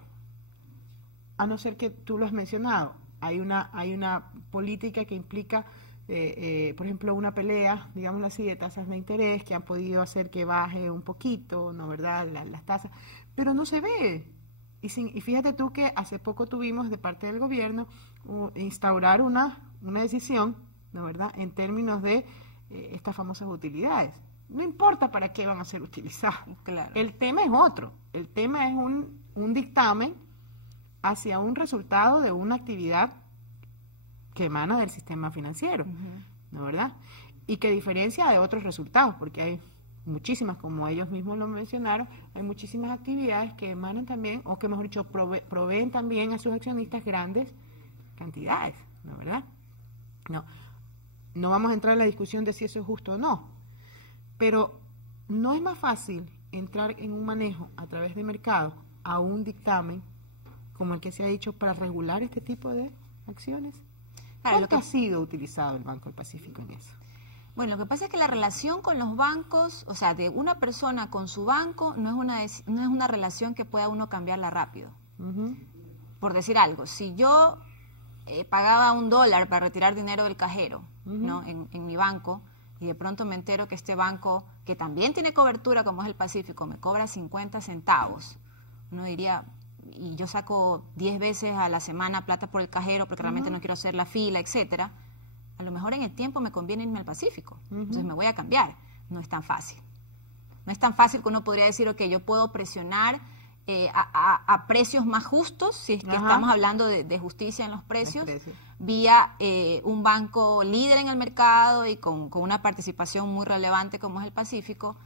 A no ser que tú lo has mencionado, hay una política que implica, por ejemplo, una pelea, digámoslo así, de tasas de interés que han podido hacer que baje un poquito, ¿no, verdad?, las tasas, pero no se ve. Y fíjate tú que hace poco tuvimos de parte del gobierno instaurar una decisión, ¿no, verdad?, en términos de estas famosas utilidades. No importa para qué van a ser utilizadas. Claro. El tema es otro. El tema es un dictamen hacia un resultado de una actividad que emana del sistema financiero, ¿no, verdad? Y que diferencia de otros resultados, porque hay muchísimas, como ellos mismos lo mencionaron, hay muchísimas actividades que emanan también, o que mejor dicho, proveen también a sus accionistas grandes cantidades, ¿no, verdad? No vamos a entrar en la discusión de si eso es justo o no, pero ¿no es más fácil entrar en un manejo a través de mercado a un dictamen como el que se ha dicho para regular este tipo de acciones? ¿Cuánto ha sido utilizado el Banco del Pacífico en eso? Bueno, lo que pasa es que la relación con los bancos, o sea, de una persona con su banco, no es una relación que pueda uno cambiarla rápido. Por decir algo, si yo pagaba $1 para retirar dinero del cajero, ¿no? en mi banco, y de pronto me entero que este banco, que también tiene cobertura como es el Pacífico, me cobra 50 centavos, uno diría, y yo saco 10 veces a la semana plata por el cajero porque realmente no quiero hacer la fila, etcétera, a lo mejor en el tiempo me conviene irme al Pacífico, entonces me voy a cambiar. No es tan fácil. No es tan fácil que uno podría decir, ok, yo puedo presionar a precios más justos, si es que estamos hablando de justicia en los precios, vía un banco líder en el mercado y con una participación muy relevante como es el Pacífico,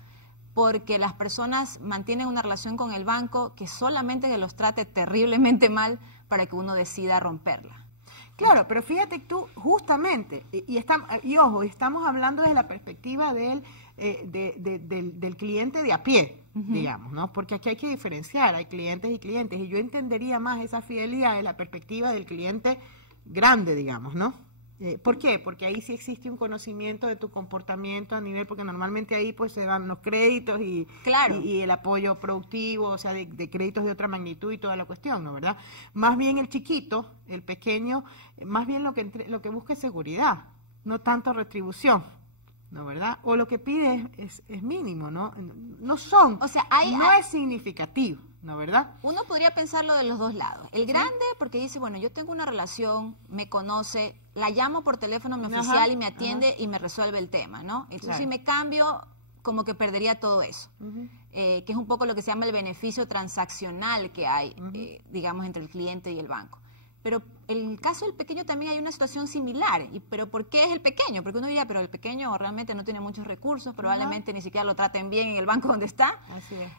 porque las personas mantienen una relación con el banco que solamente que los trate terriblemente mal para que uno decida romperla. Claro, pero fíjate tú, justamente, y ojo, estamos hablando desde la perspectiva del cliente de a pie, digamos, ¿no? Porque aquí hay que diferenciar, hay clientes y clientes, y yo entendería más esa fidelidad de la perspectiva del cliente grande, digamos, ¿no? ¿Por qué? Porque ahí sí existe un conocimiento de tu comportamiento a nivel, porque normalmente ahí pues se dan los créditos y el apoyo productivo, o sea, de créditos de otra magnitud y toda la cuestión, ¿no? ¿Verdad? Más bien el chiquito, el pequeño, más bien lo que busca es seguridad, no tanto retribución, ¿no? ¿Verdad? O lo que pide es mínimo, ¿no? No es significativo, ¿no? ¿Verdad? Uno podría pensarlo de los dos lados. El grande, porque dice, bueno, yo tengo una relación, me conoce, la llamo por teléfono a mi oficial y me atiende y me resuelve el tema, ¿no? Entonces, si me cambio, como que perdería todo eso. Que es un poco lo que se llama el beneficio transaccional que hay, digamos, entre el cliente y el banco. Pero en el caso del pequeño también hay una situación similar. ¿Pero por qué es el pequeño? Porque uno diría, pero el pequeño realmente no tiene muchos recursos, probablemente ni siquiera lo traten bien en el banco donde está. Así es.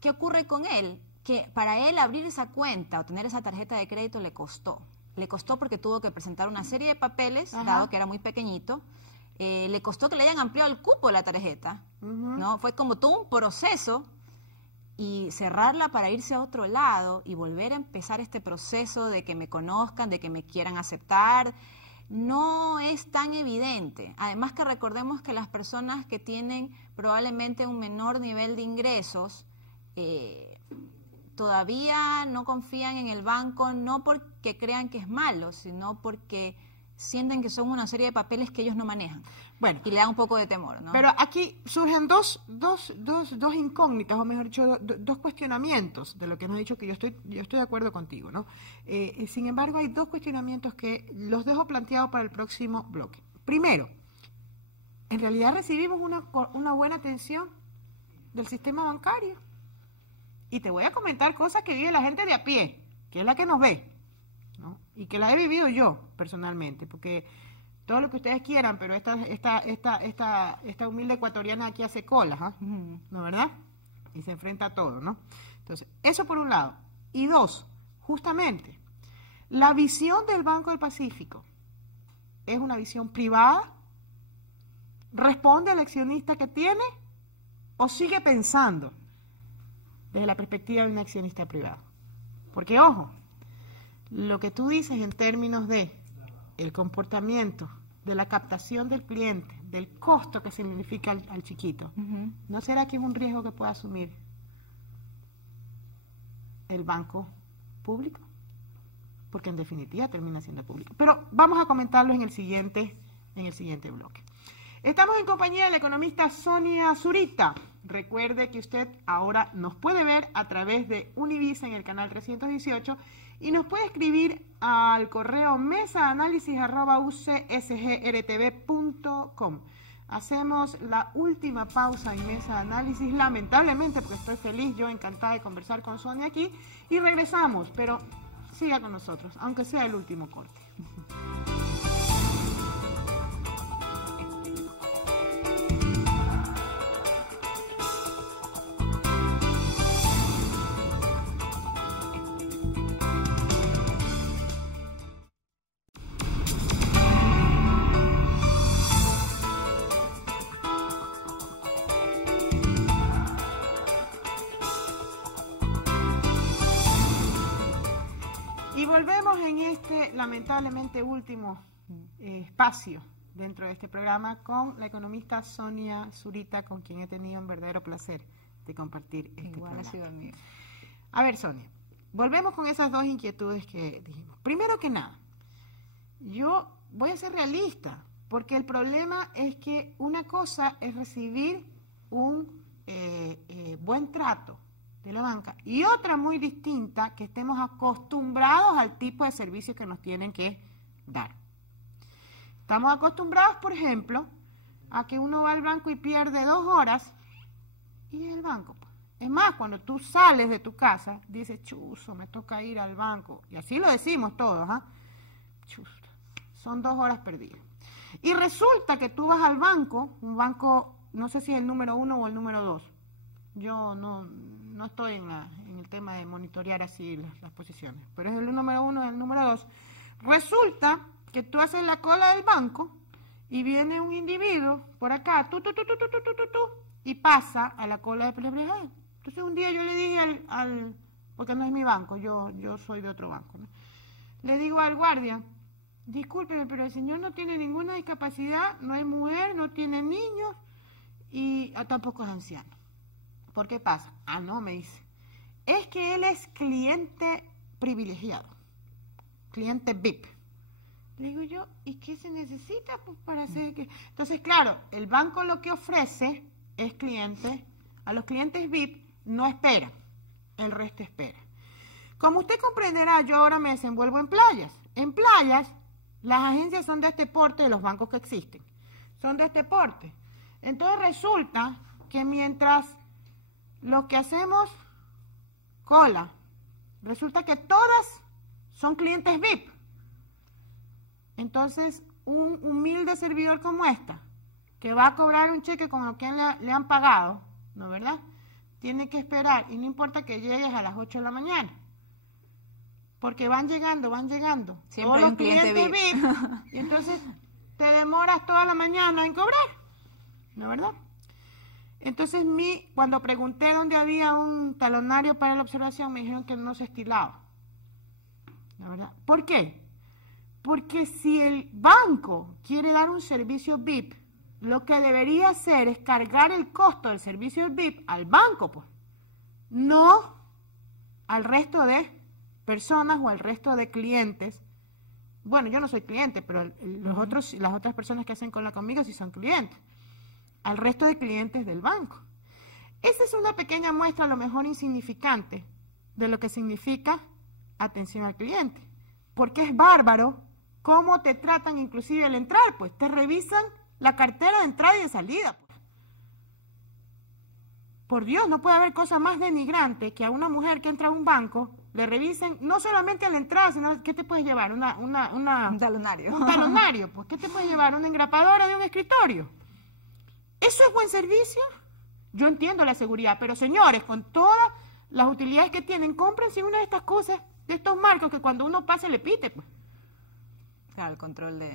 ¿Qué ocurre con él? Que para él abrir esa cuenta o tener esa tarjeta de crédito le costó. Le costó porque tuvo que presentar una serie de papeles, dado que era muy pequeñito. Le costó que le hayan ampliado el cupo de la tarjeta, ¿no? Fue como todo un proceso, y cerrarla para irse a otro lado y volver a empezar este proceso de que me conozcan, de que me quieran aceptar, no es tan evidente. Además que recordemos que las personas que tienen probablemente un menor nivel de ingresos todavía no confían en el banco, no porque crean que es malo, sino porque sienten que son una serie de papeles que ellos no manejan. Bueno, y le da un poco de temor, ¿no? Pero aquí surgen dos incógnitas, o mejor dicho, dos cuestionamientos de lo que nos ha dicho, que yo estoy de acuerdo contigo, ¿no? Sin embargo, hay dos cuestionamientos que los dejo planteados para el próximo bloque. Primero, ¿en realidad recibimos una buena atención del sistema bancario? Y te voy a comentar cosas que vive la gente de a pie, que es la que nos ve, ¿no? Y que la he vivido yo personalmente, porque todo lo que ustedes quieran, pero esta humilde ecuatoriana aquí hace cola, ¿no, verdad? Y se enfrenta a todo, ¿no? Entonces, eso por un lado. Y dos, justamente, la visión del Banco del Pacífico es una visión privada, responde al accionista que tiene o sigue pensando desde la perspectiva de un accionista privado. Porque, ojo, lo que tú dices en términos de el comportamiento, de la captación del cliente, del costo que significa al chiquito, ¿no será que es un riesgo que pueda asumir el banco público? Porque en definitiva termina siendo público. Pero vamos a comentarlo en el siguiente bloque. Estamos en compañía de la economista Sonia Zurita. Recuerde que usted ahora nos puede ver a través de Univisa en el canal 318 y nos puede escribir al correo mesaanalysis@ucsgrtv.com. Hacemos la última pausa en Mesa de Análisis, lamentablemente, porque estoy feliz, yo encantada de conversar con Sonia aquí, y regresamos, pero siga con nosotros, aunque sea el último corte. volvemos en este lamentablemente último espacio dentro de este programa con la economista Sonia Zurita, con quien he tenido un verdadero placer de compartir este programa. Ha sido mío. A ver, Sonia, volvemos con esas dos inquietudes que dijimos. Primero que nada, yo voy a ser realista, porque el problema es que una cosa es recibir un buen trato de la banca y otra muy distinta, que estemos acostumbrados al tipo de servicio que nos tienen que dar. Estamos acostumbrados, por ejemplo, a que uno va al banco y pierde 2 horas y es el banco. Es más, cuando tú sales de tu casa, dices, chuzo, me toca ir al banco. Y así lo decimos todos, ¿ah? Chuzo, son 2 horas perdidas. Y resulta que tú vas al banco, un banco, no sé si es el número 1 o el número 2. Yo no estoy en el tema de monitorear así las posiciones, pero es el número 1 y el número 2. Resulta que tú haces la cola del banco y viene un individuo por acá, y pasa a la cola de privilegiados. Entonces un día yo le dije porque no es mi banco, yo soy de otro banco, ¿no? Le digo al guardia, discúlpeme, pero el señor no tiene ninguna discapacidad, no es mujer, no tiene niños y tampoco es anciano. ¿Por qué pasa? No, me dice, es que él es cliente privilegiado, cliente VIP. Le digo yo, ¿y qué se necesita pues, para hacer que...? Entonces, claro, el banco lo que ofrece es a los clientes VIP no esperan, el resto espera. Como usted comprenderá, yo ahora me desenvuelvo en playas. En playas, las agencias son de este porte de los bancos que existen. Son de este porte. Entonces resulta que mientras lo que hacemos cola, resulta que todas son clientes VIP. Entonces, un humilde servidor como esta, que va a cobrar un cheque con lo que le han pagado, ¿no verdad? Tiene que esperar, y no importa que llegues a las 8 de la mañana, porque van llegando. Siempre todos hay los un cliente clientes VIP, y entonces te demoras toda la mañana en cobrar, ¿no verdad? Entonces, cuando pregunté dónde había un talonario para la observación, me dijeron que no se estilaba, ¿no verdad? ¿Por qué? Porque si el banco quiere dar un servicio VIP, lo que debería hacer es cargar el costo del servicio VIP al banco, pues, no al resto de personas o al resto de clientes. Bueno, yo no soy cliente, pero las otras personas que hacen cola conmigo sí son clientes. Al resto de clientes del banco. Esa es una pequeña muestra, a lo mejor insignificante, de lo que significa atención al cliente. Porque es bárbaro cómo te tratan inclusive al entrar, pues te revisan la cartera de entrada y de salida. Pues. Por Dios, no puede haber cosa más denigrante que a una mujer que entra a un banco le revisen no solamente a la entrada, sino ¿qué te puedes llevar? Un talonario. Un talonario, pues ¿qué te puedes llevar? Una engrapadora de un escritorio. ¿Eso es buen servicio? Yo entiendo la seguridad, pero señores, con todas las utilidades que tienen, cómprense una de estas cosas, de estos marcos que cuando uno pase le pite, pues. Claro, el control de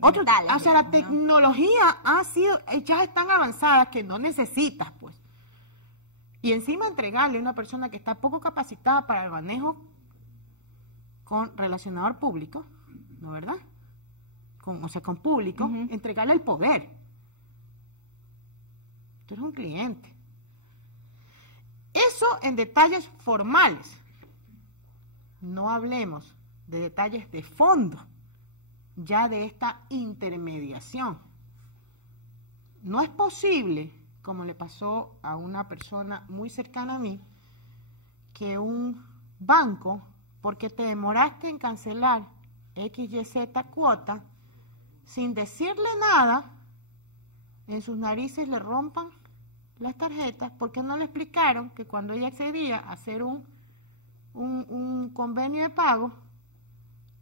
metales. O sea, la tecnología ya es tan avanzada que no necesitas, pues. Y encima entregarle a una persona que está poco capacitada para el manejo con relacionador público, ¿no verdad? Con público, entregarle el poder. Tú eres un cliente. Eso en detalles formales. No hablemos de detalles de fondo, ya de esta intermediación. No es posible, como le pasó a una persona muy cercana a mí, que un banco, porque te demoraste en cancelar XYZ cuota, sin decirle nada, en sus narices le rompan las tarjetas, porque no le explicaron que cuando ella accedía a hacer un convenio de pago,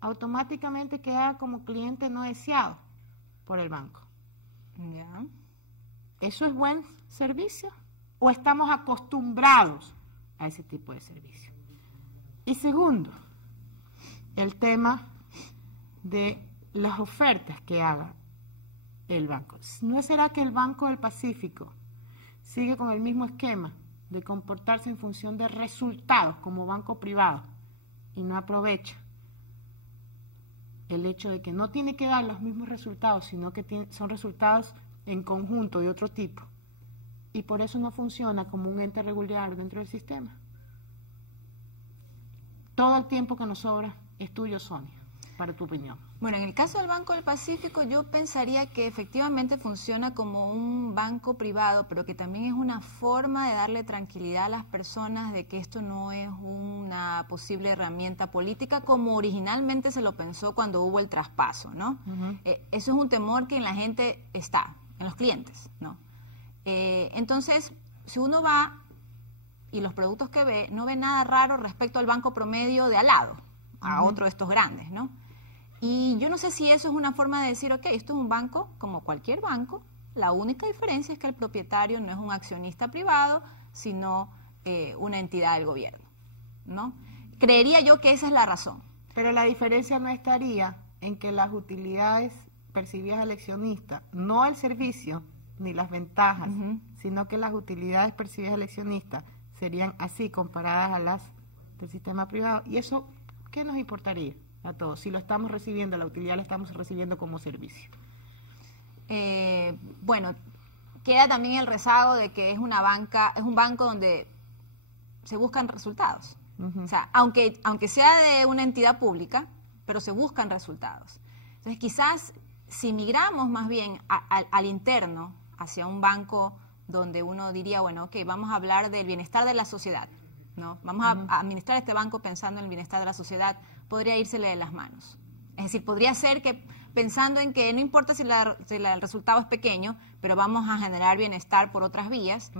automáticamente quedaba como cliente no deseado por el banco. Ya. ¿Eso es buen servicio? ¿O estamos acostumbrados a ese tipo de servicio? Y segundo, el tema de las ofertas que haga el banco. ¿No será que el Banco del Pacífico sigue con el mismo esquema de comportarse en función de resultados como banco privado y no aprovecha el hecho de que no tiene que dar los mismos resultados, sino que son resultados en conjunto de otro tipo. Y por eso no funciona como un ente regular dentro del sistema. Todo el tiempo que nos sobra es tuyo, Sonia, para tu opinión. Bueno, en el caso del Banco del Pacífico, yo pensaría que efectivamente funciona como un banco privado, pero que también es una forma de darle tranquilidad a las personas de que esto no es una posible herramienta política como originalmente se lo pensó cuando hubo el traspaso, ¿no? Eso es un temor que en la gente está, en los clientes, ¿no? Entonces, si uno va y los productos que ve, no ve nada raro respecto al banco promedio de al lado, a otro de estos grandes, ¿no? Y yo no sé si eso es una forma de decir, ok, esto es un banco como cualquier banco, la única diferencia es que el propietario no es un accionista privado, sino una entidad del gobierno, ¿no? Creería yo que esa es la razón. Pero la diferencia no estaría en que las utilidades percibidas al accionista, no el servicio ni las ventajas, sino que las utilidades percibidas al accionista serían así comparadas a las del sistema privado. ¿Y eso qué nos importaría a todos? Si lo estamos recibiendo, la utilidad la estamos recibiendo como servicio. Bueno, queda también el rezago de que es una banca, es un banco donde se buscan resultados. O sea, aunque sea de una entidad pública, pero se buscan resultados. Entonces, quizás si migramos más bien al interno, hacia un banco donde uno diría, bueno, ok, vamos a hablar del bienestar de la sociedad, ¿no? Vamos a administrar este banco pensando en el bienestar de la sociedad, podría írsele de las manos. Es decir, podría ser que pensando en que no importa si el resultado es pequeño, pero vamos a generar bienestar por otras vías,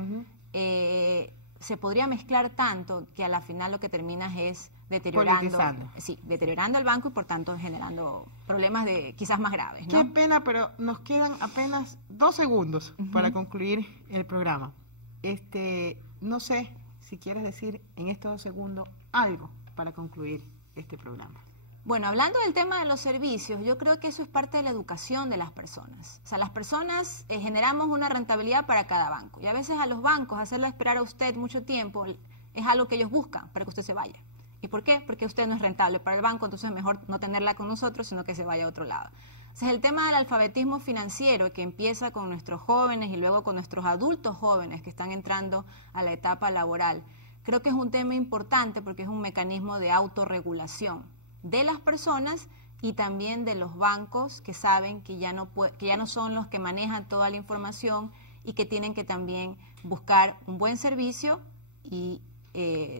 se podría mezclar tanto que a la final lo que terminas es deteriorando el banco y por tanto generando problemas de quizás más graves, ¿no? Qué pena, pero nos quedan apenas 2 segundos para concluir el programa. No sé si quieres decir en estos 2 segundos algo para concluir este programa. Bueno, hablando del tema de los servicios, yo creo que eso es parte de la educación de las personas. O sea, las personas generamos una rentabilidad para cada banco. Y a veces a los bancos hacerle esperar a usted mucho tiempo es algo que ellos buscan para que usted se vaya. ¿Y por qué? Porque usted no es rentable para el banco, entonces es mejor no tenerla con nosotros, sino que se vaya a otro lado. Entonces, el tema del alfabetismo financiero, que empieza con nuestros jóvenes y luego con nuestros adultos jóvenes que están entrando a la etapa laboral, creo que es un tema importante porque es un mecanismo de autorregulación de las personas y también de los bancos que saben que ya no son los que manejan toda la información y que tienen que también buscar un buen servicio y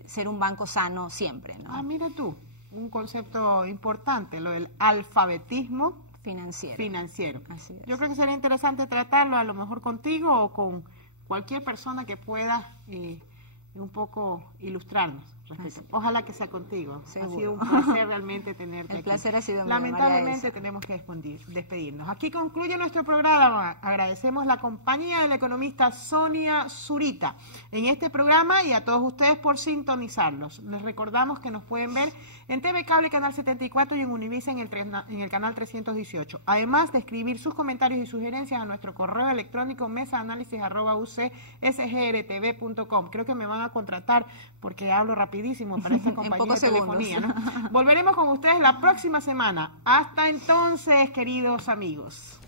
ser un banco sano siempre, ¿no? Mira tú, un concepto importante, lo del alfabetismo financiero. Así es. Yo creo que sería interesante tratarlo a lo mejor contigo o con cualquier persona que pueda un poco ilustrarnos. Ojalá que sea contigo. Seguro. Ha sido un placer realmente tenerte aquí. El placer ha sido mío, Lamentablemente tenemos que despedirnos. Aquí concluye nuestro programa. Agradecemos la compañía de la economista Sonia Zurita en este programa y a todos ustedes por sintonizarlos. Les recordamos que nos pueden ver en TV Cable Canal 74 y en Univisa en el canal 318. Además de escribir sus comentarios y sugerencias a nuestro correo electrónico mesaanálisis@ucsgrtv.com. Creo que me van a contratar porque hablo rapidísimo para esta compañía de telefonía, ¿no? Volveremos con ustedes la próxima semana. Hasta entonces, queridos amigos.